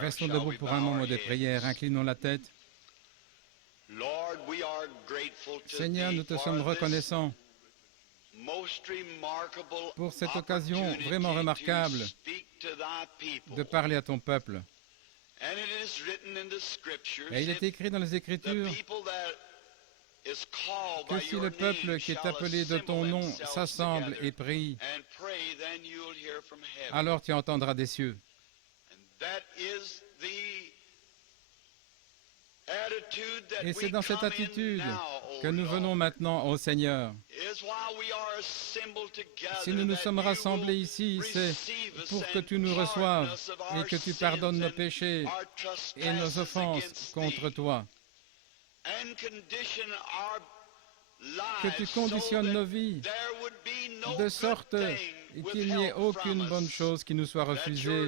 Restons debout pour un moment de prière, inclinons la tête. Seigneur, nous te sommes reconnaissants pour cette occasion vraiment remarquable de parler à ton peuple. Et il est écrit dans les Écritures que si le peuple qui est appelé de ton nom s'assemble et prie, alors tu entendras des cieux. Et c'est dans cette attitude que nous venons maintenant au Seigneur. Si nous nous sommes rassemblés ici, c'est pour que tu nous reçoives et que tu pardonnes nos péchés et nos offenses contre toi. Que tu conditionnes nos vies de sorte qu'il n'y ait aucune bonne chose qui nous soit refusée,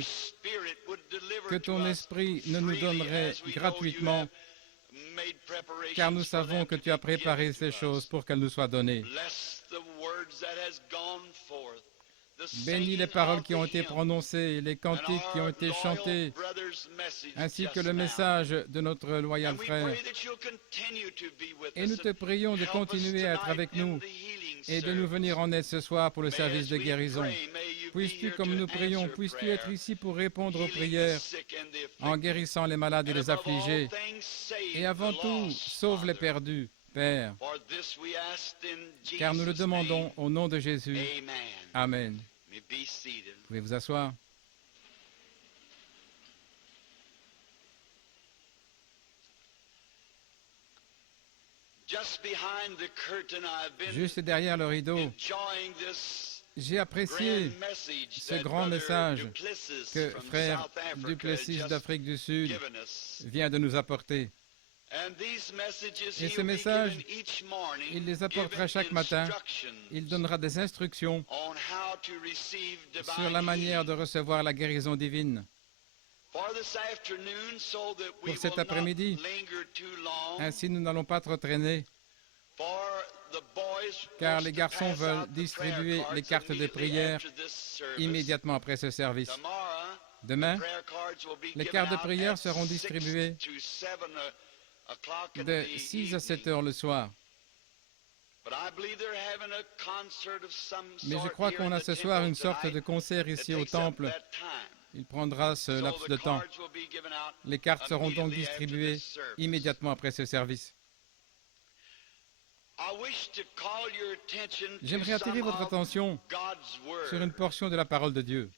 que ton esprit ne nous donnerait gratuitement, car nous savons que tu as préparé ces choses pour qu'elles nous soient données. Bénis les paroles qui ont été prononcées, les cantiques qui ont été chantés, ainsi que le message de notre loyal frère. Et nous te prions de continuer à être avec nous et de nous venir en aide ce soir pour le service de guérison. Puisses-tu, comme nous prions, puisses-tu être ici pour répondre aux prières en guérissant les malades et les affligés. Et avant tout, sauve les perdus, Père, car nous le demandons au nom de Jésus. Amen. Vous pouvez vous asseoir. Juste derrière le rideau, j'ai apprécié ce grand message que frère Duplessis d'Afrique du Sud vient de nous apporter. Et ces messages, il les apportera chaque matin. Il donnera des instructions sur la manière de recevoir la guérison divine. Pour cet après-midi, ainsi nous n'allons pas trop traîner, car les garçons veulent distribuer les cartes de prière immédiatement après ce service. Demain, les cartes de prière seront distribuées de 6 à 7 heures le soir. Mais je crois qu'on a ce soir une sorte de concert ici au temple. Il prendra ce laps de temps. Les cartes seront donc distribuées immédiatement après ce service. J'aimerais attirer votre attention sur une portion de la parole de Dieu.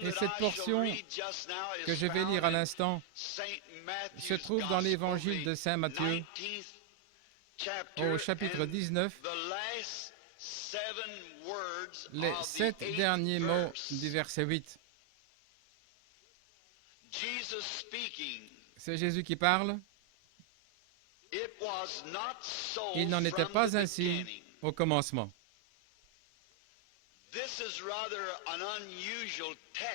Et cette portion que je vais lire à l'instant se trouve dans l'évangile de Saint Matthieu, au chapitre 19, les 7 derniers mots du verset 8. C'est Jésus qui parle. Il n'en était pas ainsi au commencement.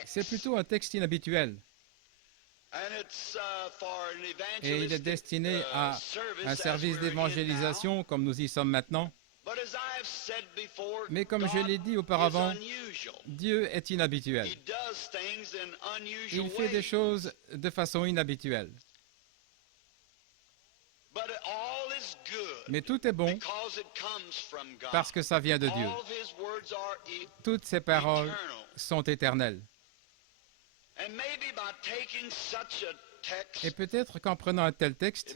C'est plutôt un texte inhabituel. Et il est destiné à un service d'évangélisation comme nous y sommes maintenant. Mais comme je l'ai dit auparavant, Dieu est inhabituel. Il fait des choses de façon inhabituelle. Mais tout est bon parce que ça vient de Dieu. Toutes ses paroles sont éternelles. Et peut-être qu'en prenant un tel texte,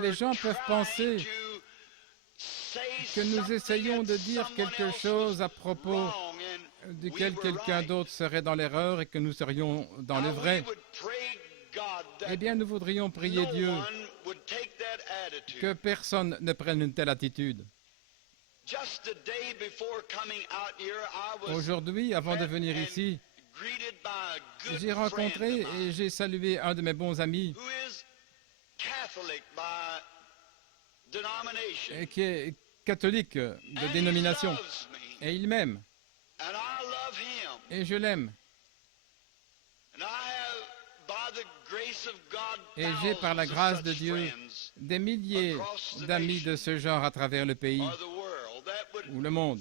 les gens peuvent penser que nous essayons de dire quelque chose à propos duquel quelqu'un d'autre serait dans l'erreur et que nous serions dans le vrai. Eh bien, nous voudrions prier Dieu que personne ne prenne une telle attitude. Aujourd'hui, avant de venir ici, j'ai rencontré et j'ai salué un de mes bons amis qui est catholique de dénomination. Et il m'aime. Et je l'aime. Et j'ai, par la grâce de Dieu, des milliers d'amis de ce genre à travers le pays ou le monde,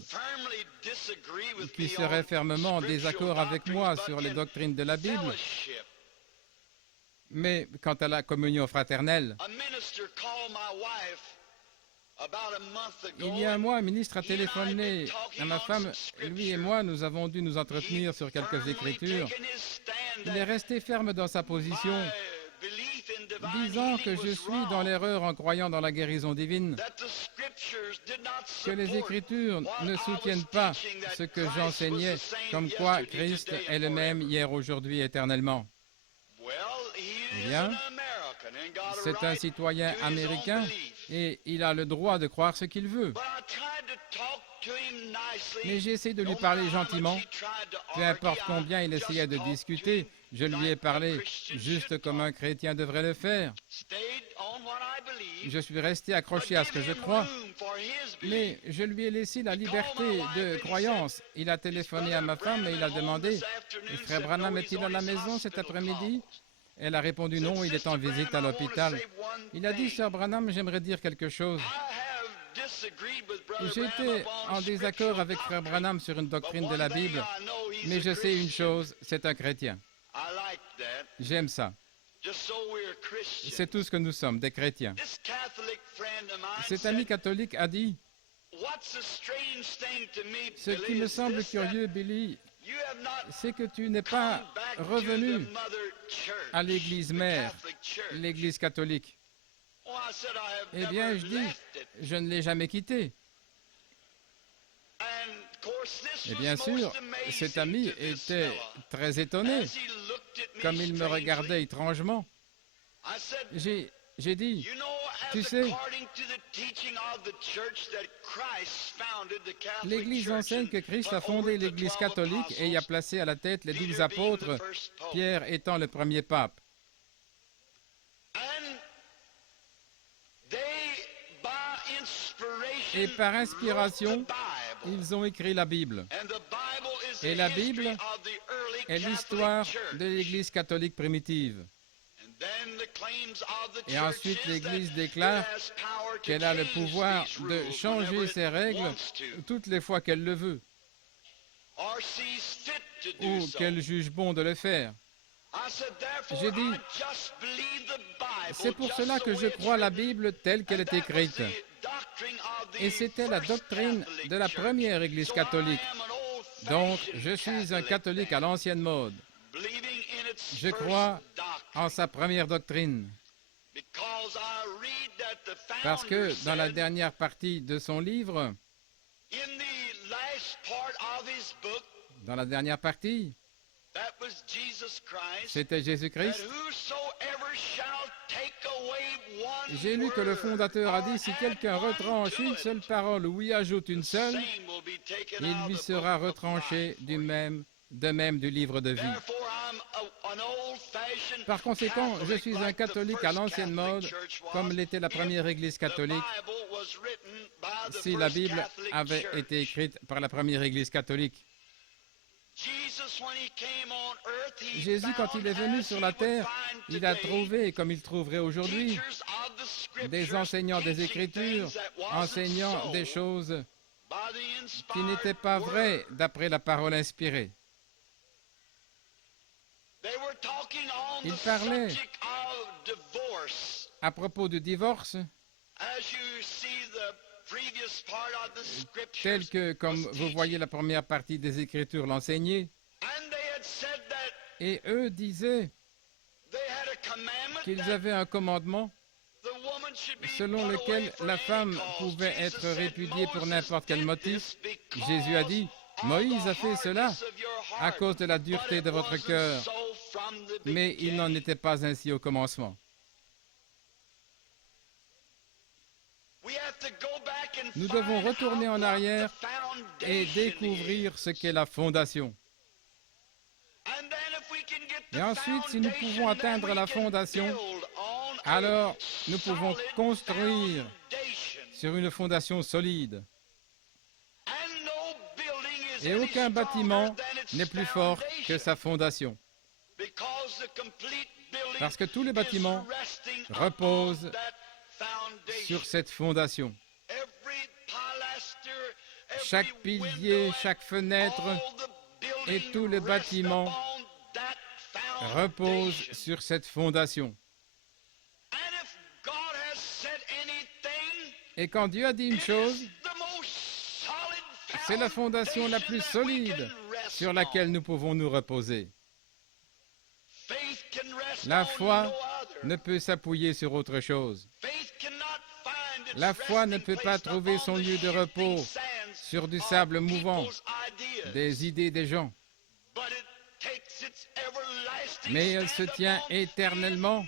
qui seraient fermement en désaccord avec moi sur les doctrines de la Bible. Mais quant à la communion fraternelle, il y a un mois, un ministre a téléphoné à ma femme. Lui et moi, nous avons dû nous entretenir sur quelques écritures. Il est resté ferme dans sa position, disant que je suis dans l'erreur en croyant dans la guérison divine, que les Écritures ne soutiennent pas ce que j'enseignais, comme quoi Christ est le même hier, aujourd'hui, éternellement. Eh bien, c'est un citoyen américain et il a le droit de croire ce qu'il veut. Mais j'ai essayé de lui parler gentiment. Peu importe combien il essayait de discuter, je lui ai parlé juste comme un chrétien devrait le faire. Je suis resté accroché à ce que je crois, mais je lui ai laissé la liberté de croyance. Il a téléphoné à ma femme et il a demandé « Frère Branham est-il à la maison cet après-midi » Elle a répondu « Non, il est en visite à l'hôpital. » Il a dit « Sœur Branham, j'aimerais dire quelque chose. » J'étais en désaccord avec Frère Branham sur une doctrine de la Bible, mais je sais une chose, c'est un chrétien. J'aime ça. C'est tout ce que nous sommes, des chrétiens. Cet ami catholique a dit « Ce qui me semble curieux, Billy, c'est que tu n'es pas revenu à l'église mère, l'église catholique. » Eh bien, je dis, je ne l'ai jamais quitté. Et bien sûr, cet ami était très étonné, comme il me regardait étrangement. J'ai dit, tu sais, l'Église enseigne que Christ a fondé l'Église catholique et y a placé à la tête les 12 apôtres, Pierre étant le premier pape. Et par inspiration, ils ont écrit la Bible. Et la Bible est l'histoire de l'Église catholique primitive. Et ensuite, l'Église déclare qu'elle a le pouvoir de changer ses règles toutes les fois qu'elle le veut, ou qu'elle juge bon de le faire. J'ai dit, c'est pour cela que je crois la Bible telle qu'elle est écrite. Et c'était la doctrine de la première Église catholique. Donc, je suis un catholique à l'ancienne mode. Je crois en sa première doctrine. Parce que dans la dernière partie de son livre, dans la dernière partie, c'était Jésus-Christ. J'ai lu que le fondateur a dit, si quelqu'un retranche une seule parole ou y ajoute une seule, il lui sera retranché de même du livre de vie. Par conséquent, je suis un catholique à l'ancienne mode, comme l'était la première Église catholique, si la Bible avait été écrite par la première Église catholique. Jésus, quand il est venu sur la terre, il a trouvé, comme il trouverait aujourd'hui, des enseignants des Écritures, enseignant des choses qui n'étaient pas vraies d'après la parole inspirée. Il parlait à propos du divorce, tel que, comme vous voyez, la première partie des Écritures l'enseignait. Et eux disaient qu'ils avaient un commandement selon lequel la femme pouvait être répudiée pour n'importe quel motif. Jésus a dit, Moïse a fait cela à cause de la dureté de votre cœur, mais il n'en était pas ainsi au commencement. Nous devons retourner en arrière et découvrir ce qu'est la fondation. Et ensuite, si nous pouvons atteindre la fondation, alors nous pouvons construire sur une fondation solide. Et aucun bâtiment n'est plus fort que sa fondation. Parce que tous les bâtiments reposent sur cette fondation. chaque pilier, chaque fenêtre et tout le bâtiment repose sur cette fondation. Et quand Dieu a dit une chose, c'est la fondation la plus solide sur laquelle nous pouvons nous reposer. La foi ne peut s'appuyer sur autre chose. La foi ne peut pas trouver son lieu de repos sur du sable mouvant, des idées des gens. Mais elle se tient éternellement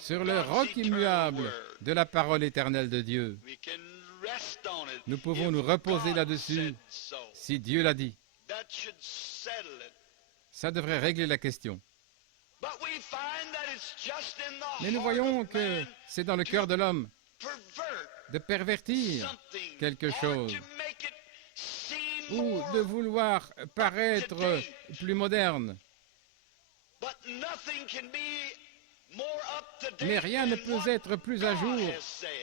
sur le roc immuable de la parole éternelle de Dieu. Nous pouvons nous reposer là-dessus si Dieu l'a dit. Ça devrait régler la question. Mais nous voyons que c'est dans le cœur de l'homme de pervertir quelque chose ou de vouloir paraître plus moderne. Mais rien ne peut être plus à jour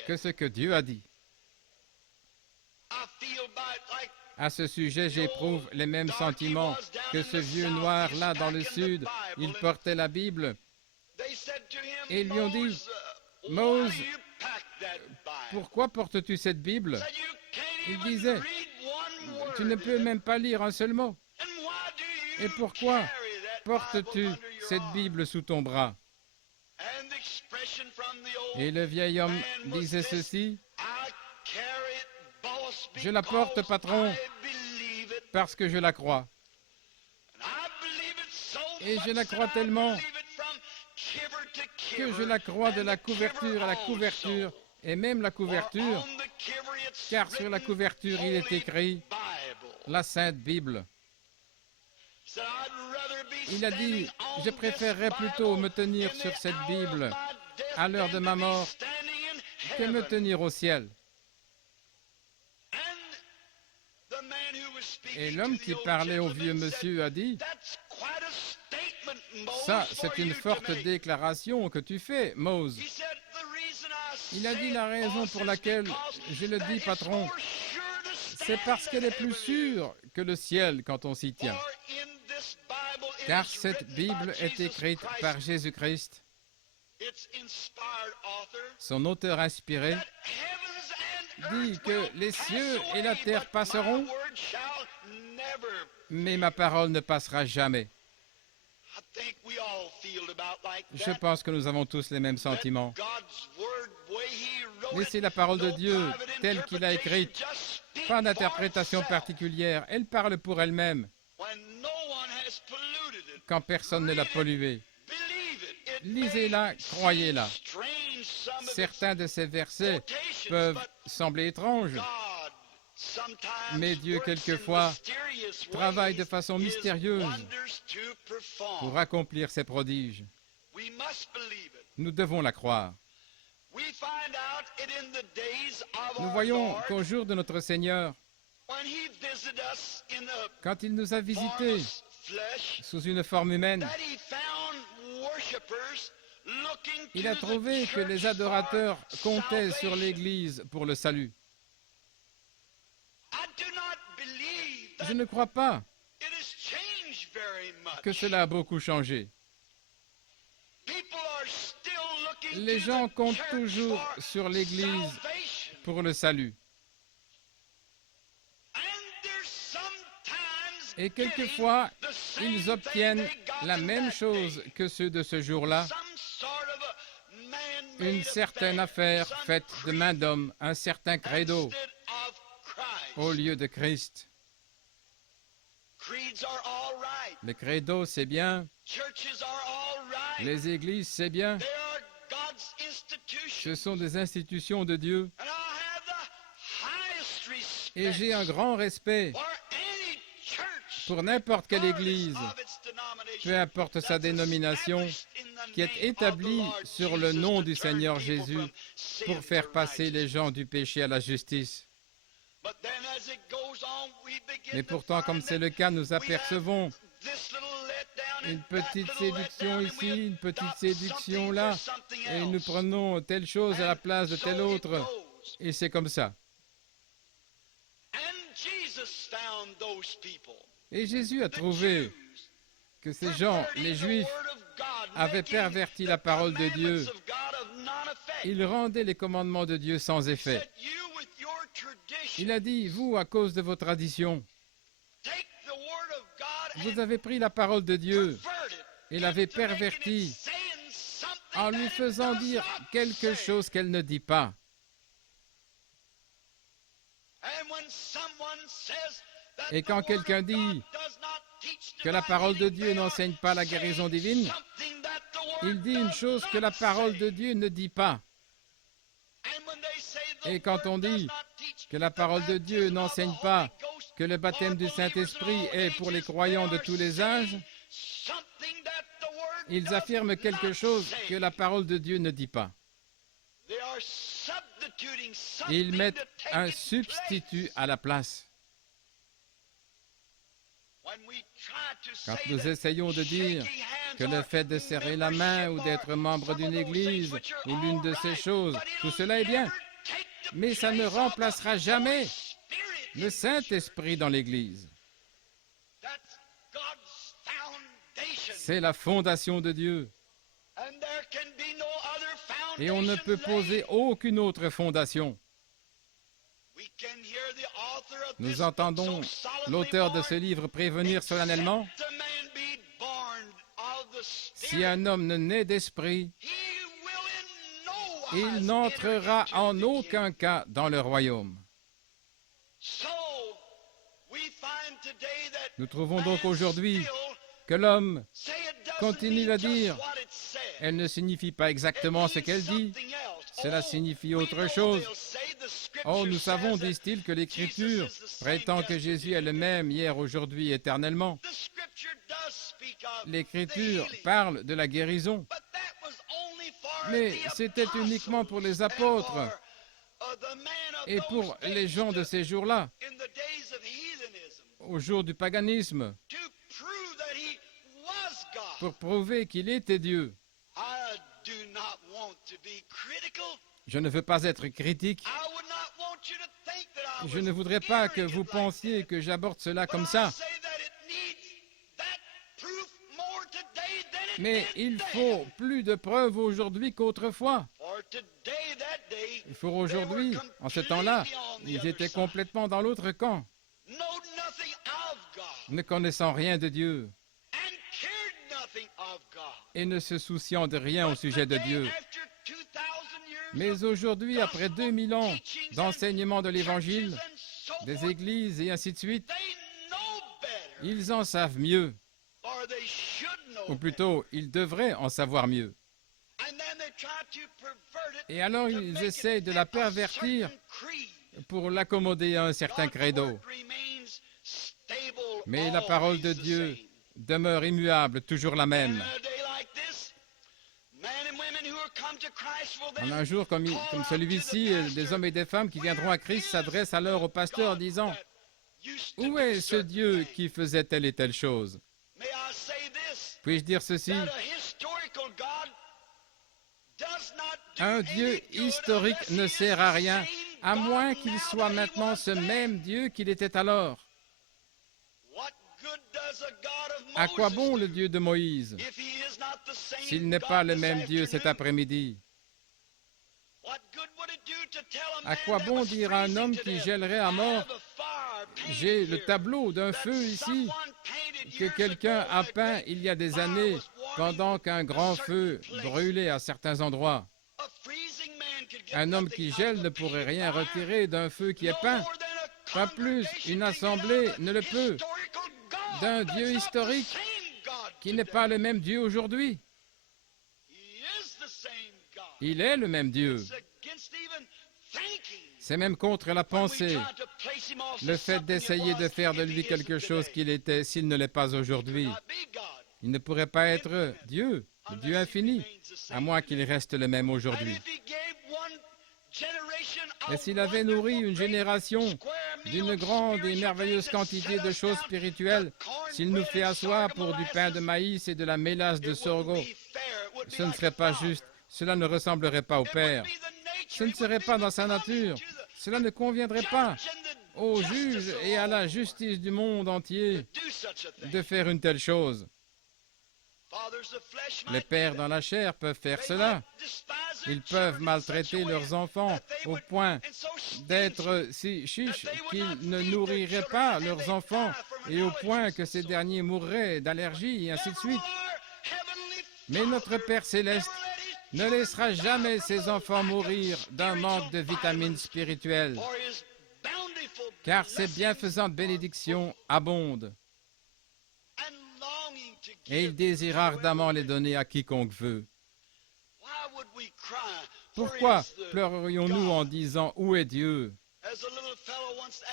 que ce que Dieu a dit. À ce sujet, j'éprouve les mêmes sentiments que ce vieux noir-là dans le sud. Il portait la Bible et ils lui ont dit, « Mose, pourquoi portes-tu cette Bible ?» Il disait, « Tu ne peux même pas lire un seul mot. Et pourquoi portes-tu cette Bible sous ton bras ?» Et le vieil homme disait ceci, « Je la porte, patron, parce que je la crois. Et je la crois tellement que je la crois de la couverture à la couverture, et même la couverture, car sur la couverture il est écrit la Sainte Bible. » Il a dit, « Je préférerais plutôt me tenir sur cette Bible à l'heure de ma mort que me tenir au ciel. » Et l'homme qui parlait au vieux monsieur a dit, « Ça, c'est une forte déclaration que tu fais, Mose. » Il a dit, « La raison pour laquelle je le dis, patron, c'est parce qu'elle est plus sûre que le ciel quand on s'y tient. Car cette Bible est écrite par Jésus-Christ, son auteur inspiré, dit que les cieux et la terre passeront, mais ma parole ne passera jamais. » Je pense que nous avons tous les mêmes sentiments. Laissez la parole de Dieu telle qu'il a écrite, pas d'interprétation particulière, elle parle pour elle-même, quand personne ne l'a polluée. Lisez-la, croyez-la. Certains de ces versets peuvent sembler étranges, mais Dieu, quelquefois, travaille de façon mystérieuse pour accomplir ses prodiges. Nous devons la croire. Nous voyons qu'au jour de notre Seigneur, quand il nous a visités sous une forme humaine, il a trouvé que les adorateurs comptaient sur l'Église pour le salut. Je ne crois pas que cela a beaucoup changé. Les gens comptent toujours sur l'Église pour le salut. Et quelquefois, ils obtiennent la même chose que ceux de ce jour-là, une certaine affaire faite de main d'homme, un certain credo, au lieu de Christ. Les credos, c'est bien. Les églises, c'est bien. Ce sont des institutions de Dieu. Et j'ai un grand respect pour n'importe quelle église, peu importe sa dénomination, qui est établie sur le nom du Seigneur Jésus pour faire passer les gens du péché à la justice. Mais pourtant, comme c'est le cas, nous apercevons une petite séduction ici, une petite séduction là, et nous prenons telle chose à la place de telle autre, et c'est comme ça. Et Jésus a trouvé que ces gens, les Juifs, avaient perverti la parole de Dieu. Ils rendaient les commandements de Dieu sans effet. Il a dit, vous, à cause de vos traditions, vous avez pris la parole de Dieu et l'avez pervertie en lui faisant dire quelque chose qu'elle ne dit pas. Et quand quelqu'un dit que la parole de Dieu n'enseigne pas la guérison divine, il dit une chose que la parole de Dieu ne dit pas. Et quand on dit que la parole de Dieu n'enseigne pas que le baptême du Saint-Esprit est pour les croyants de tous les âges, ils affirment quelque chose que la parole de Dieu ne dit pas. Ils mettent un substitut à la place. Quand nous essayons de dire que le fait de serrer la main ou d'être membre d'une église ou l'une de ces choses, tout cela est bien, mais ça ne remplacera jamais le Saint-Esprit dans l'église. C'est la fondation de Dieu. Et on ne peut poser aucune autre fondation. Nous entendons l'auteur de ce livre prévenir solennellement, si un homme ne naît d'esprit, il n'entrera en aucun cas dans le royaume. Nous trouvons donc aujourd'hui que l'homme continue à dire, elle ne signifie pas exactement ce qu'elle dit, cela signifie autre chose. Oh, nous savons, disent-ils, que l'Écriture prétend que Jésus est le même hier, aujourd'hui, éternellement. L'Écriture parle de la guérison, mais c'était uniquement pour les apôtres et pour les gens de ces jours-là, au jour du paganisme, pour prouver qu'il était Dieu. Je ne veux pas être critique. Je ne voudrais pas que vous pensiez que j'aborde cela comme ça. Mais il faut plus de preuves aujourd'hui qu'autrefois. Pour aujourd'hui, en ce temps-là, ils étaient complètement dans l'autre camp, ne connaissant rien de Dieu et ne se souciant de rien au sujet de Dieu. Mais aujourd'hui, après 2000 ans d'enseignement de l'Évangile, des églises et ainsi de suite, ils en savent mieux. Ou plutôt, ils devraient en savoir mieux. Et alors, ils essayent de la pervertir pour l'accommoder à un certain credo. Mais la parole de Dieu demeure immuable, toujours la même. En un jour comme celui-ci, des hommes et des femmes qui viendront à Christ s'adressent alors au pasteur disant « Où est ce Dieu qui faisait telle et telle chose ?» Puis-je dire ceci? Un Dieu historique ne sert à rien, à moins qu'il soit maintenant ce même Dieu qu'il était alors. À quoi bon le Dieu de Moïse, s'il n'est pas le même Dieu cet après-midi? À quoi bon dire à un homme qui gèlerait à mort, j'ai le tableau d'un feu ici, que quelqu'un a peint il y a des années, pendant qu'un grand feu brûlait à certains endroits. Un homme qui gèle ne pourrait rien retirer d'un feu qui est peint. Pas plus, une assemblée ne le peut. D'un Dieu historique qui n'est pas le même Dieu aujourd'hui. Il est le même Dieu. C'est même contre la pensée, le fait d'essayer de faire de lui quelque chose qu'il était s'il ne l'est pas aujourd'hui. Il ne pourrait pas être Dieu, le Dieu infini, à moins qu'il reste le même aujourd'hui. Et s'il avait nourri une génération d'une grande et merveilleuse quantité de choses spirituelles, s'il nous fait asseoir pour du pain de maïs et de la mélasse de sorgho, ce ne serait pas juste, cela ne ressemblerait pas au Père. Ce ne serait pas dans sa nature, cela ne conviendrait pas au juge et à la justice du monde entier de faire une telle chose. Les pères dans la chair peuvent faire cela. Ils peuvent maltraiter leurs enfants au point d'être si chiches qu'ils ne nourriraient pas leurs enfants et au point que ces derniers mourraient d'allergie et ainsi de suite. Mais notre Père céleste ne laissera jamais ses enfants mourir d'un manque de vitamines spirituelles, car ses bienfaisantes bénédictions abondent. Et il désire ardemment les donner à quiconque veut. Pourquoi pleurerions-nous en disant « Où est Dieu ?»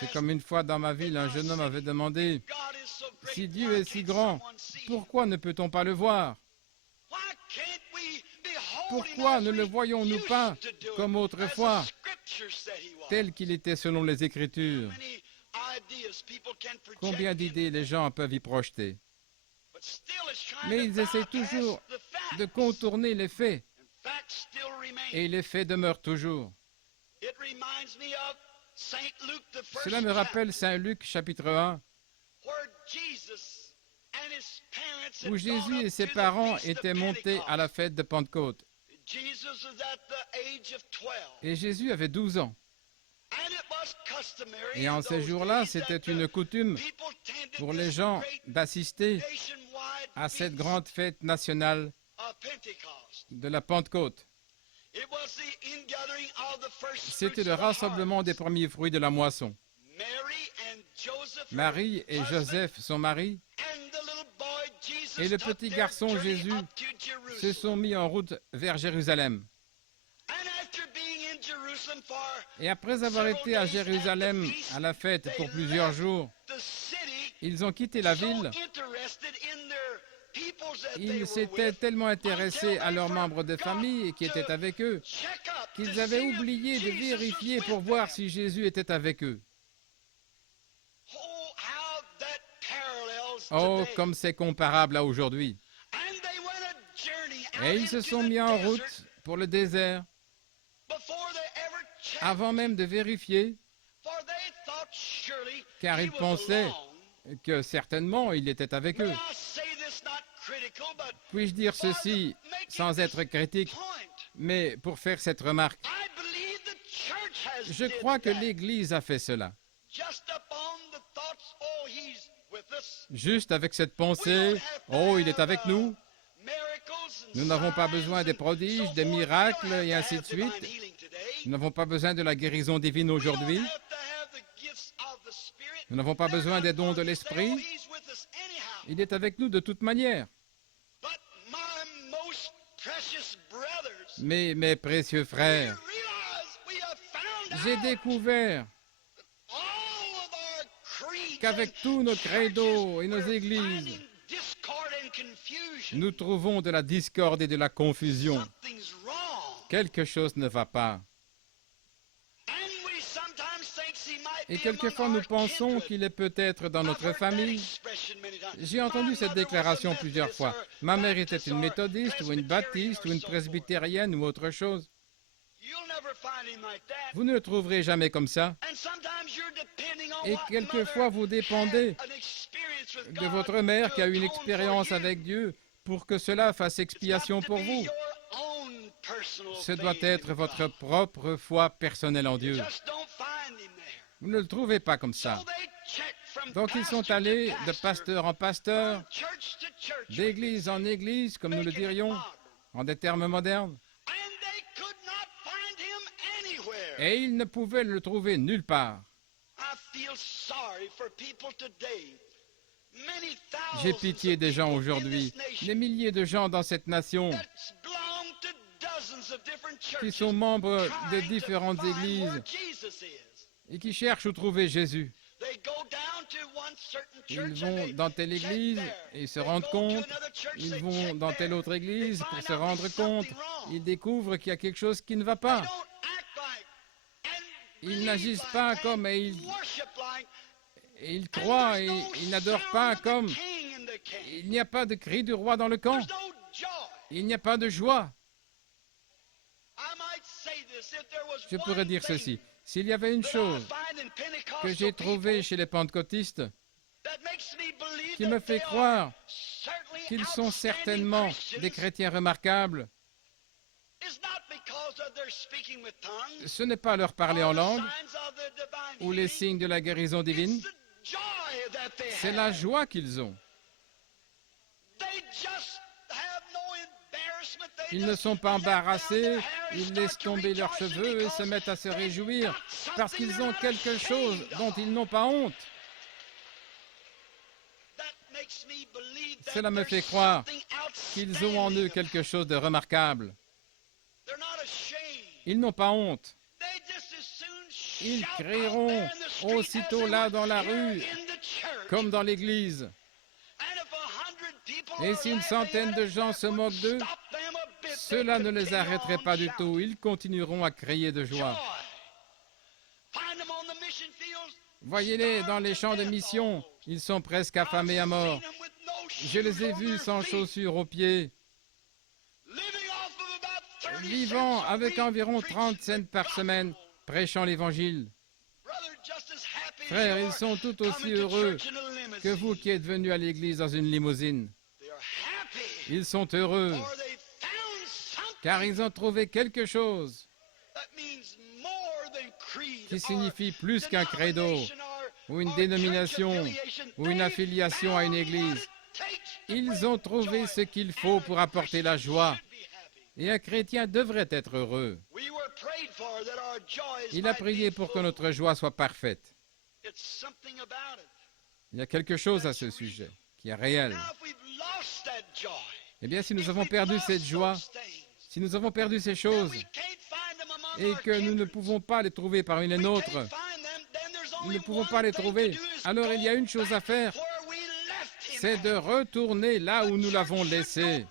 C'est comme une fois dans ma ville, un jeune homme avait demandé « Si Dieu est si grand, pourquoi ne peut-on pas le voir? Pourquoi ne le voyons-nous pas comme autrefois, tel qu'il était selon les Écritures ?» Combien d'idées les gens peuvent y projeter? Mais ils essaient toujours de contourner les faits. Et les faits demeurent toujours. Cela me rappelle Saint Luc chapitre 1, où Jésus et ses parents étaient montés à la fête de Pentecôte. Et Jésus avait 12 ans. Et en ces jours-là, c'était une coutume pour les gens d'assister à cette grande fête nationale de la Pentecôte. C'était le rassemblement des premiers fruits de la moisson. Marie et Joseph, son mari, et le petit garçon Jésus se sont mis en route vers Jérusalem. Et après avoir été à Jérusalem à la fête pour plusieurs jours, ils ont quitté la ville. Ils s'étaient tellement intéressés à leurs membres de famille qui étaient avec eux qu'ils avaient oublié de vérifier pour voir si Jésus était avec eux. Oh, comme c'est comparable à aujourd'hui. Et ils se sont mis en route pour le désert avant même de vérifier, car ils pensaient que certainement il était avec eux. Puis-je dire ceci sans être critique, mais pour faire cette remarque? Je crois que l'Église a fait cela. Juste avec cette pensée, « Oh, il est avec nous. Nous n'avons pas besoin des prodiges, des miracles et ainsi de suite. Nous n'avons pas besoin de la guérison divine aujourd'hui. Nous n'avons pas besoin des dons de l'Esprit. Il est avec nous de toute manière. » Mais mes précieux frères, j'ai découvert qu'avec tous nos credos et nos églises, nous trouvons de la discorde et de la confusion. Quelque chose ne va pas. Et quelquefois nous pensons qu'il est peut-être dans notre famille. J'ai entendu cette déclaration plusieurs fois. Ma mère était une méthodiste ou une baptiste ou une presbytérienne ou autre chose. Vous ne le trouverez jamais comme ça. Et quelquefois vous dépendez de votre mère qui a eu une expérience avec Dieu pour que cela fasse expiation pour vous. Ce doit être votre propre foi personnelle en Dieu. Vous ne le trouvez pas comme ça. Donc ils sont allés de pasteur en pasteur, d'église en église, comme nous le dirions, en des termes modernes. Et ils ne pouvaient le trouver nulle part. J'ai pitié des gens aujourd'hui, des milliers de gens dans cette nation qui sont membres de différentes églises et qui cherchent où trouver Jésus. Ils vont dans telle église et se rendent compte, ils vont dans telle autre église pour se rendre compte, ils découvrent qu'il y a quelque chose qui ne va pas. Ils n'agissent pas comme et ils croient et ils n'adorent pas comme. Il n'y a pas de cri du roi dans le camp. Il n'y a pas de joie. Je pourrais dire ceci. S'il y avait une chose que j'ai trouvée chez les pentecôtistes qui me fait croire qu'ils sont certainement des chrétiens remarquables, ce n'est pas leur parler en langue ou les signes de la guérison divine, c'est la joie qu'ils ont. Ils ne sont pas embarrassés, ils laissent tomber leurs cheveux et se mettent à se réjouir parce qu'ils ont quelque chose dont ils n'ont pas honte. Cela me fait croire qu'ils ont en eux quelque chose de remarquable. Ils n'ont pas honte. Ils crieront aussitôt là dans la rue, comme dans l'église. Et si une centaine de gens se moquent d'eux, cela ne les arrêterait pas du tout. Ils continueront à crier de joie. Voyez-les dans les champs de mission. Ils sont presque affamés à mort. Je les ai vus sans chaussures aux pieds, vivant avec environ 30 cents par semaine, prêchant l'Évangile. Frères, ils sont tout aussi heureux que vous qui êtes venus à l'église dans une limousine. Ils sont heureux, car ils ont trouvé quelque chose qui signifie plus qu'un credo, ou une dénomination, ou une affiliation à une église. Ils ont trouvé ce qu'il faut pour apporter la joie. Et un chrétien devrait être heureux. Il a prié pour que notre joie soit parfaite. Il y a quelque chose à ce sujet qui est réel. Eh bien, si nous avons perdu cette joie, si nous avons perdu ces choses, et que nous ne pouvons pas les trouver parmi les nôtres, nous ne pouvons pas les trouver, alors il y a une chose à faire, c'est de retourner là où nous l'avons laissé.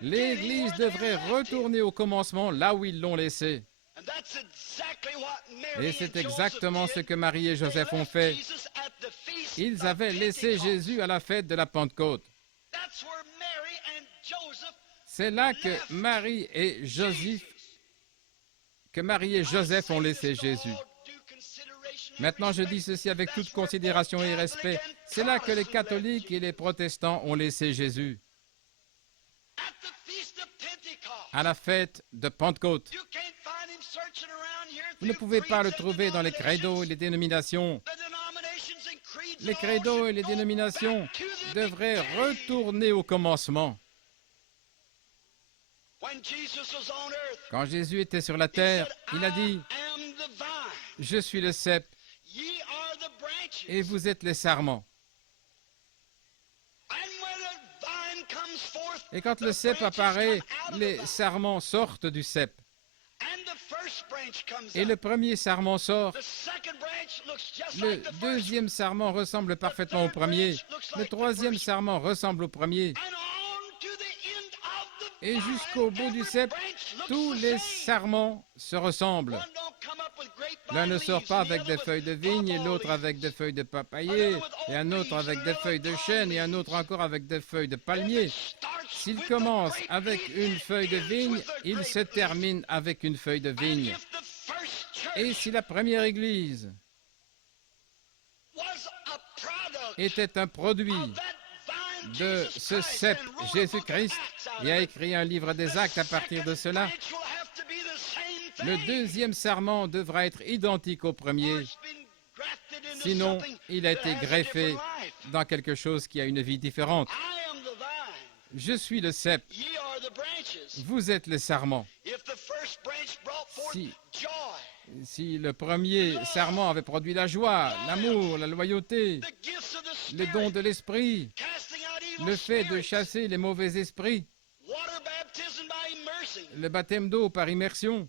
L'Église devrait retourner au commencement là où ils l'ont laissé. Et c'est exactement ce que Marie et Joseph ont fait. Ils avaient laissé Jésus à la fête de la Pentecôte. C'est là que Marie et Joseph ont laissé Jésus. Maintenant, je dis ceci avec toute considération et respect. C'est là que les catholiques et les protestants ont laissé Jésus. À la fête de Pentecôte. Vous ne pouvez pas le trouver dans les credos et les dénominations. Les credos et les dénominations devraient retourner au commencement. Quand Jésus était sur la terre, il a dit, « Je suis le cep, et vous êtes les sarments. » Et quand le cep apparaît, les sarments sortent du cep. Et le premier sarment sort. Le deuxième sarment ressemble parfaitement au premier. Le troisième sarment ressemble au premier. Et jusqu'au bout du cep, tous les sarments se ressemblent. L'un ne sort pas avec des feuilles de vigne, et l'autre avec des feuilles de papayer, et un autre avec des feuilles de chêne, et un autre encore avec des feuilles de palmier. S'il commence avec une feuille de vigne, il se termine avec une feuille de vigne. Et si la première Église était un produit de ce cep Jésus-Christ et a écrit un livre des actes à partir de cela, le deuxième sarment devra être identique au premier. Sinon, il a été greffé dans quelque chose qui a une vie différente. Je suis le cep. Vous êtes les sarments. Si le premier sarment avait produit la joie, l'amour, la loyauté, les dons de l'esprit, le fait de chasser les mauvais esprits, le baptême d'eau par immersion,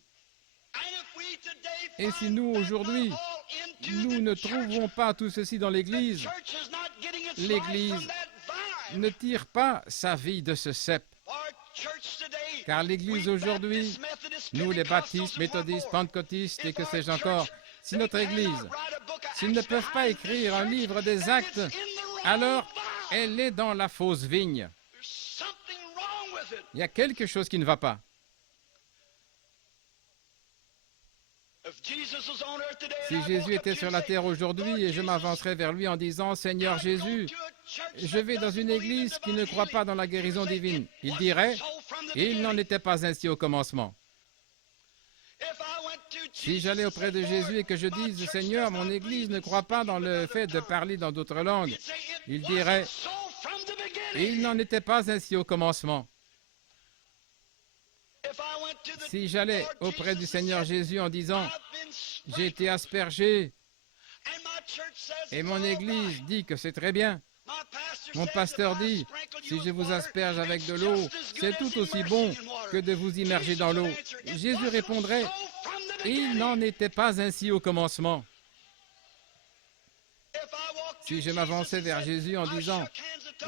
et si nous, aujourd'hui, nous ne trouvons pas tout ceci dans l'Église, l'Église ne tire pas sa vie de ce cep. Car l'Église aujourd'hui, nous les baptistes, méthodistes, pentecôtistes et que sais-je encore, si notre Église, s'ils ne peuvent pas écrire un livre des actes, alors elle est dans la fausse vigne. Il y a quelque chose qui ne va pas. Si Jésus était sur la terre aujourd'hui et je m'avancerais vers lui en disant « Seigneur Jésus, je vais dans une église qui ne croit pas dans la guérison divine », il dirait « Il n'en était pas ainsi au commencement ». Si j'allais auprès de Jésus et que je dise « Seigneur, mon église ne croit pas dans le fait de parler dans d'autres langues », il dirait « Il n'en était pas ainsi au commencement ». Si j'allais auprès du Seigneur Jésus en disant « J'ai été aspergé » et mon église dit que c'est très bien, mon pasteur dit « Si je vous asperge avec de l'eau, c'est tout aussi bon que de vous immerger dans l'eau », Jésus répondrait « Il n'en était pas ainsi au commencement ». Si je m'avançais vers Jésus en disant «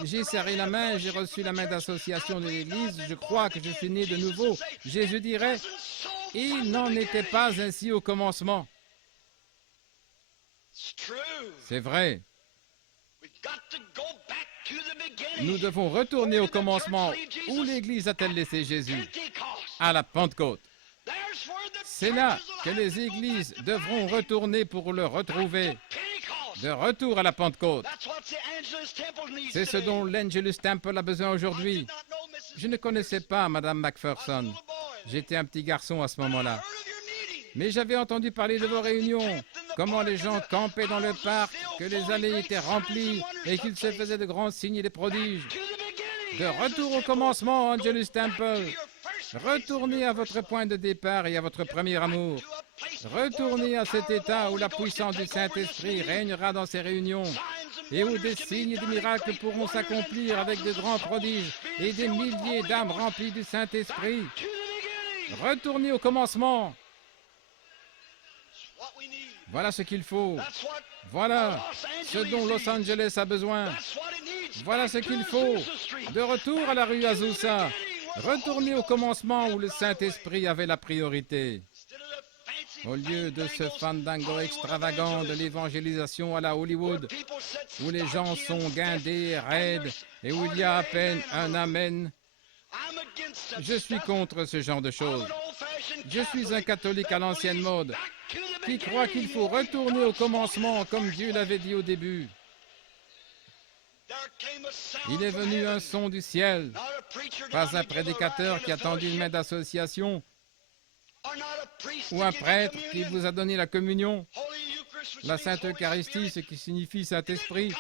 J'ai serré la main, j'ai reçu la main d'association de l'Église, je crois que je suis né de nouveau », Jésus dirait « Il n'en était pas ainsi au commencement ». C'est vrai. Nous devons retourner au commencement. Où l'Église a-t-elle laissé Jésus? À la Pentecôte. C'est là que les églises devront retourner pour le retrouver. De retour à la Pentecôte. C'est ce dont l'Angelus Temple a besoin aujourd'hui. Je ne connaissais pas Mme McPherson. J'étais un petit garçon à ce moment-là. Mais j'avais entendu parler de vos réunions, comment les gens campaient dans le parc, que les allées étaient remplies et qu'ils se faisaient de grands signes et des prodiges. De retour au commencement, Angelus Temple. Retournez à votre point de départ et à votre premier amour. Retournez à cet état où la puissance du Saint-Esprit régnera dans ces réunions et où des signes et des miracles pourront s'accomplir avec de grands prodiges et des milliers d'âmes remplies du Saint-Esprit. Retournez au commencement. Voilà ce qu'il faut. Voilà ce dont Los Angeles a besoin. Voilà ce qu'il faut. De retour à la rue Azusa. Retournez au commencement où le Saint-Esprit avait la priorité. Au lieu de ce fandango extravagant de l'évangélisation à la Hollywood, où les gens sont guindés, raides, et où il y a à peine un amen, je suis contre ce genre de choses. Je suis un catholique à l'ancienne mode, qui croit qu'il faut retourner au commencement comme Dieu l'avait dit au début. Il est venu un son du ciel, pas un prédicateur qui a tendu une main d'association, ou un prêtre qui vous a donné la communion, la Sainte Eucharistie, ce qui signifie Saint-Esprit.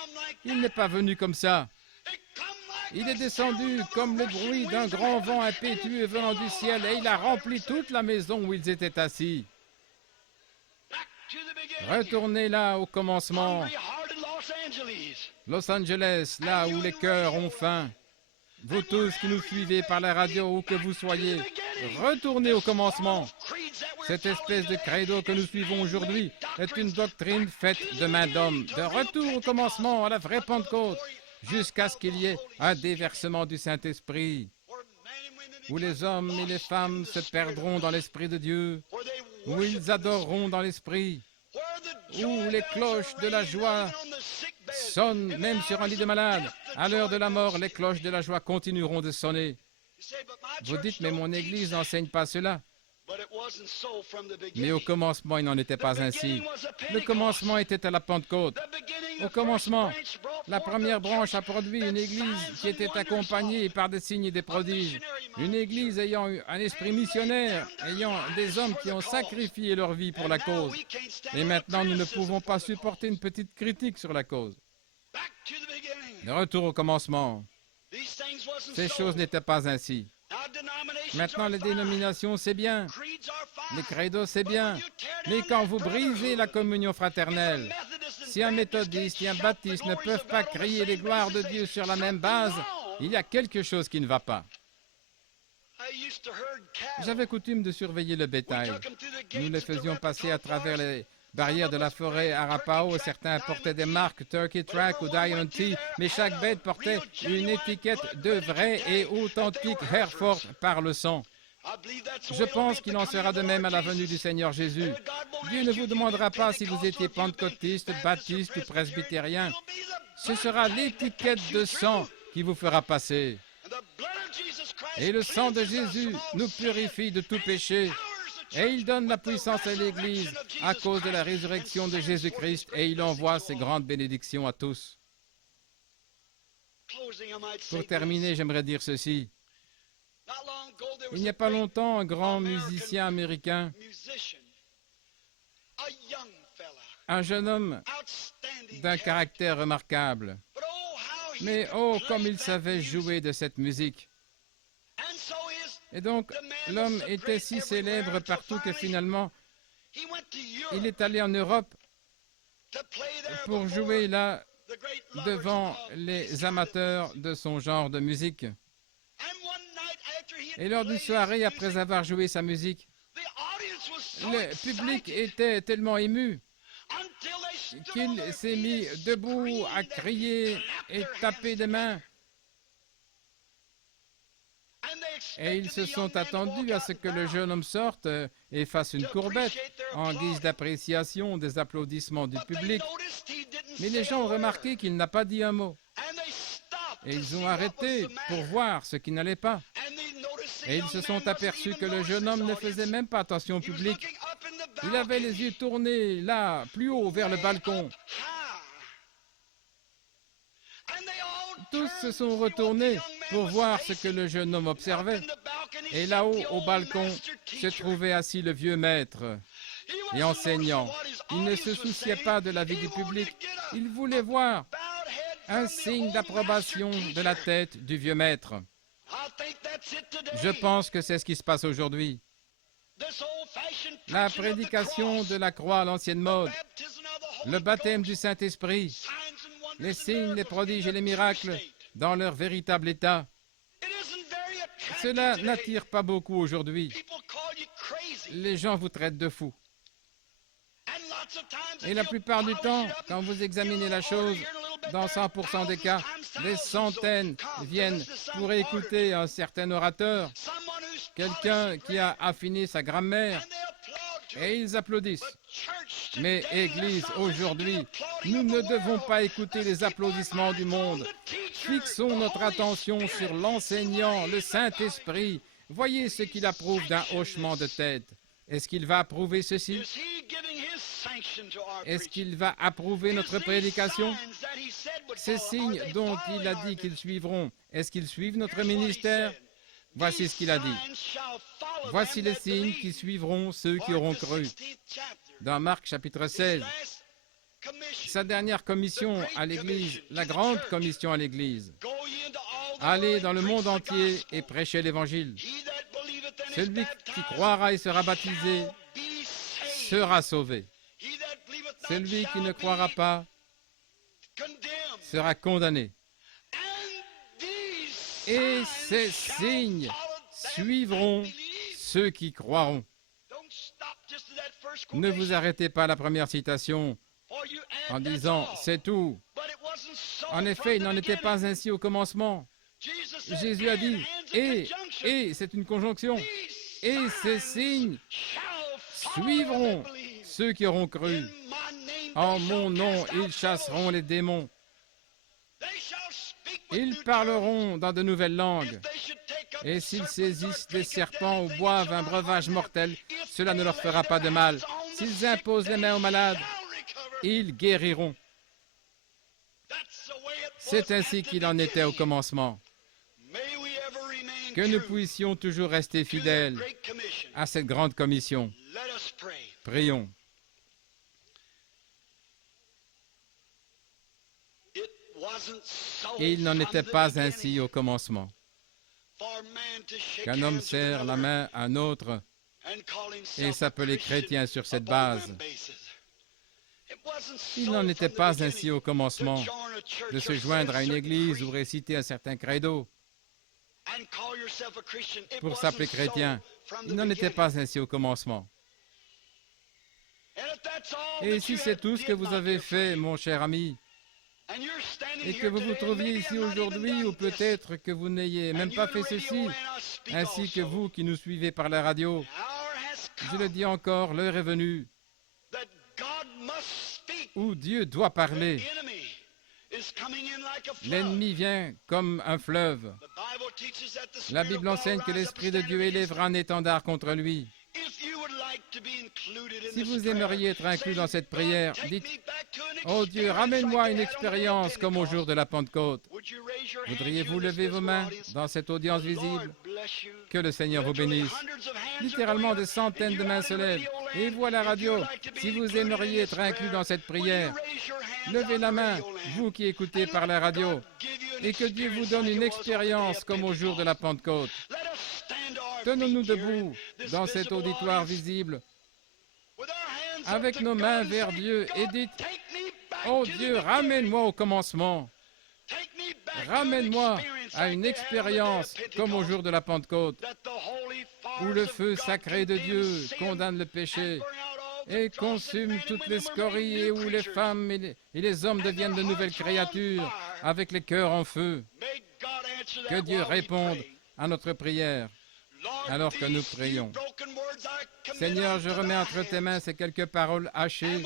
Il n'est pas venu comme ça. Il est descendu comme le bruit d'un grand vent impétueux venant du ciel et il a rempli toute la maison où ils étaient assis. Retournez là au commencement. Los Angeles, là où les cœurs ont faim. Vous tous qui nous suivez par la radio, où que vous soyez, retournez au commencement. Cette espèce de credo que nous suivons aujourd'hui est une doctrine faite de main d'homme. De retour au commencement, à la vraie Pentecôte, jusqu'à ce qu'il y ait un déversement du Saint-Esprit, où les hommes et les femmes se perdront dans l'Esprit de Dieu, où ils adoreront dans l'Esprit, où les cloches de la joie sonnent même sur un lit de malade. À l'heure de la mort, les cloches de la joie continueront de sonner. Vous dites, mais mon Église n'enseigne pas cela. Mais au commencement, il n'en était pas ainsi. Le commencement était à la Pentecôte. Au commencement, la première branche a produit une Église qui était accompagnée par des signes et des prodiges. Une Église ayant eu un esprit missionnaire, ayant des hommes qui ont sacrifié leur vie pour la cause. Et maintenant, nous ne pouvons pas supporter une petite critique sur la cause. De retour au commencement. Ces choses n'étaient pas ainsi. Maintenant, les dénominations, c'est bien. Les credos, c'est bien. Mais quand vous brisez la communion fraternelle, si un méthodiste et un baptiste ne peuvent pas crier les gloires de Dieu sur la même base, il y a quelque chose qui ne va pas. J'avais coutume de surveiller le bétail. Nous les faisions passer à travers les barrières de la forêt Arapaho. Certains portaient des marques Turkey Track ou Diamond T, mais chaque bête portait une étiquette de vrai et authentique Hereford par le sang. Je pense qu'il en sera de même à la venue du Seigneur Jésus. Dieu ne vous demandera pas si vous étiez pentecôtiste, baptiste ou presbytérien. Ce sera l'étiquette de sang qui vous fera passer. Et le sang de Jésus nous purifie de tout péché. Et il donne la puissance à l'Église à cause de la résurrection de Jésus-Christ et il envoie ses grandes bénédictions à tous. Pour terminer, j'aimerais dire ceci. Il n'y a pas longtemps, un grand musicien américain, un jeune homme d'un caractère remarquable. Mais oh, comme il savait jouer de cette musique. Et donc, l'homme était si célèbre partout que finalement, il est allé en Europe pour jouer là devant les amateurs de son genre de musique. Et lors d'une soirée, après avoir joué sa musique, le public était tellement ému qu'il s'est mis debout à crier et taper des mains. Et ils se sont attendus à ce que le jeune homme sorte et fasse une courbette en guise d'appréciation des applaudissements du public. Mais les gens ont remarqué qu'il n'a pas dit un mot. Et ils ont arrêté pour voir ce qui n'allait pas. Et ils se sont aperçus que le jeune homme ne faisait même pas attention au public. Il avait les yeux tournés là, plus haut, vers le balcon. Tous se sont retournés pour voir ce que le jeune homme observait. Et là-haut, au balcon, se trouvait assis le vieux maître et enseignant. Il ne se souciait pas de la vie du public. Il voulait voir un signe d'approbation de la tête du vieux maître. Je pense que c'est ce qui se passe aujourd'hui. La prédication de la croix à l'ancienne mode, le baptême du Saint-Esprit, les signes, les prodiges et les miracles dans leur véritable état. Cela n'attire pas beaucoup aujourd'hui. Les gens vous traitent de fous. Et la plupart du temps, quand vous examinez la chose, dans 100% des cas, des centaines viennent pour écouter un certain orateur, quelqu'un qui a affiné sa grammaire, et ils applaudissent. Mais Église, aujourd'hui, nous ne devons pas écouter les applaudissements du monde. Fixons notre attention sur l'enseignant, le Saint-Esprit. Voyez ce qu'il approuve d'un hochement de tête. Est-ce qu'il va approuver ceci? Est-ce qu'il va approuver notre prédication? Ces signes dont il a dit qu'ils suivront, est-ce qu'ils suivent notre ministère? Voici ce qu'il a dit. Voici les signes qui suivront ceux qui auront cru. Dans Marc chapitre 16, sa dernière commission à l'Église, la grande commission à l'Église. Allez dans le monde entier et prêchez l'Évangile. Celui qui croira et sera baptisé sera sauvé. Celui qui ne croira pas sera condamné. Et ces signes suivront ceux qui croiront. Ne vous arrêtez pas à la première citation en disant « c'est tout ». En effet, il n'en était pas ainsi au commencement. Jésus a dit « et, c'est une conjonction, et ces signes suivront ceux qui auront cru. En mon nom, ils chasseront les démons. Ils parleront dans de nouvelles langues. Et s'ils saisissent des serpents ou boivent un breuvage mortel, cela ne leur fera pas de mal. S'ils imposent les mains aux malades, ils guériront. » C'est ainsi qu'il en était au commencement. Que nous puissions toujours rester fidèles à cette grande commission. Prions. Et il n'en était pas ainsi au commencement. Qu'un homme serre la main à un autre et s'appelait chrétien sur cette base. Il n'en était pas ainsi au commencement de se joindre à une église ou réciter un certain credo pour s'appeler chrétien. Il n'en était pas ainsi au commencement. Et si c'est tout ce que vous avez fait, mon cher ami, et que vous vous trouviez ici aujourd'hui, ou peut-être que vous n'ayez même pas fait ceci, ainsi que vous qui nous suivez par la radio, je le dis encore, l'heure est venue où Dieu doit parler. L'ennemi vient comme un fleuve. La Bible enseigne que l'Esprit de Dieu élèvera un étendard contre lui. Si vous aimeriez être inclus dans cette prière, dites, oh Dieu, ramène-moi à une expérience comme au jour de la Pentecôte. Voudriez-vous lever vos mains dans cette audience visible? Que le Seigneur vous bénisse. Littéralement, des centaines de mains se lèvent. Et vous à la radio, si vous aimeriez être inclus dans cette prière, levez la main, vous qui écoutez par la radio, et que Dieu vous donne une expérience comme au jour de la Pentecôte. Tenons-nous debout dans cet auditoire visible, avec nos mains vers Dieu, et dites, oh Dieu, ramène-moi au commencement. Ramène-moi à une expérience comme au jour de la Pentecôte, où le feu sacré de Dieu condamne le péché et consume toutes les scories, et où les femmes et les hommes deviennent de nouvelles créatures avec les cœurs en feu. Que Dieu réponde à notre prière alors que nous prions. Seigneur, je remets entre tes mains ces quelques paroles hachées.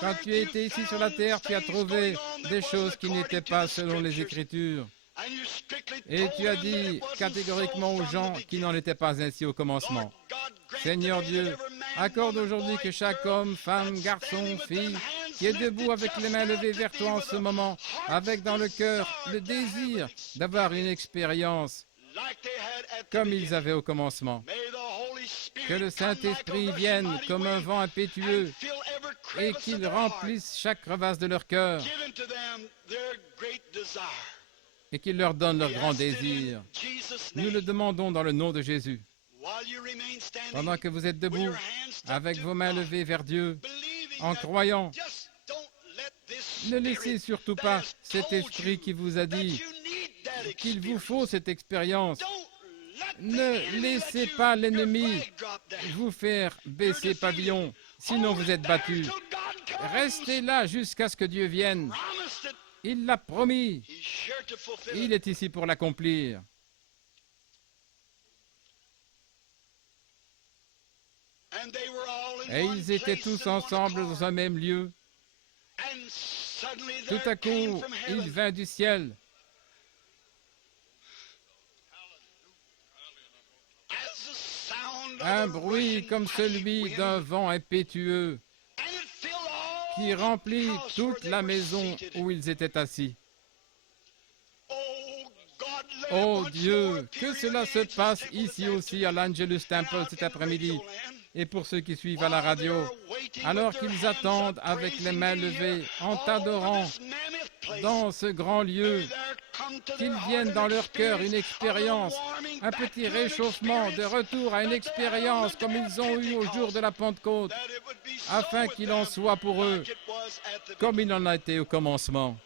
Quand tu étais ici sur la terre, tu as trouvé des choses qui n'étaient pas selon les Écritures. Et tu as dit catégoriquement aux gens qui n'en étaient pas ainsi au commencement. Seigneur Dieu, accorde aujourd'hui que chaque homme, femme, garçon, fille, qui est debout avec les mains levées vers toi en ce moment, avec dans le cœur le désir d'avoir une expérience comme ils avaient au commencement. Que le Saint-Esprit vienne comme un vent impétueux et qu'il remplisse chaque crevasse de leur cœur et qu'il leur donne leur grand désir. Nous le demandons dans le nom de Jésus. Pendant que vous êtes debout, avec vos mains levées vers Dieu, en croyant, ne laissez surtout pas cet esprit qui vous a dit qu'il vous faut cette expérience. Ne laissez pas l'ennemi vous faire baisser pavillon, sinon vous êtes battus. Restez là jusqu'à ce que Dieu vienne. Il l'a promis. Il est ici pour l'accomplir. Et ils étaient tous ensemble dans un même lieu. Tout à coup, il vint du ciel un bruit comme celui d'un vent impétueux qui remplit toute la maison où ils étaient assis. Oh Dieu, que cela se passe ici aussi à l'Angelus Temple cet après-midi. Et pour ceux qui suivent à la radio, alors qu'ils attendent avec les mains levées, en t'adorant dans ce grand lieu, qu'ils viennent dans leur cœur une expérience, un petit réchauffement de retour à une expérience comme ils ont eu au jour de la Pentecôte, afin qu'il en soit pour eux comme il en a été au commencement.